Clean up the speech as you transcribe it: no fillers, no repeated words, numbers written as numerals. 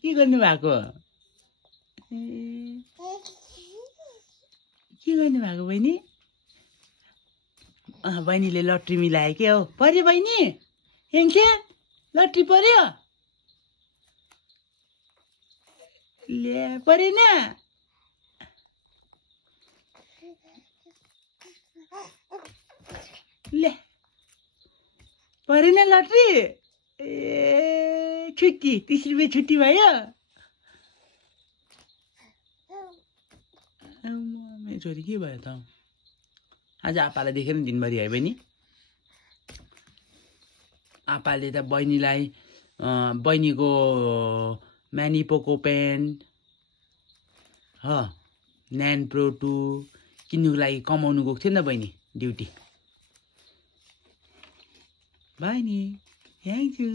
के गर्नु भएको बहिनी बहिनीले लट्री मिलायो के हो पर्यो बहिनी हेङ्खे लट्री पर्यो ले परेन ले परेन लट्री ए छुट्टी 30 रुपियाँ छुट्टी भयो मेरो छोरी के भयो त आज आपालाई देखेर दिनभरि है बहिनी आपाले त बहिनीलाई बहिनीको म्यानिपोको पेन्ट न्यान प्रो 2 किन्नुको लागि कमाउनु गएको थियो नि त बहिनी ड्युटी बहिनी थ्याङ्क यू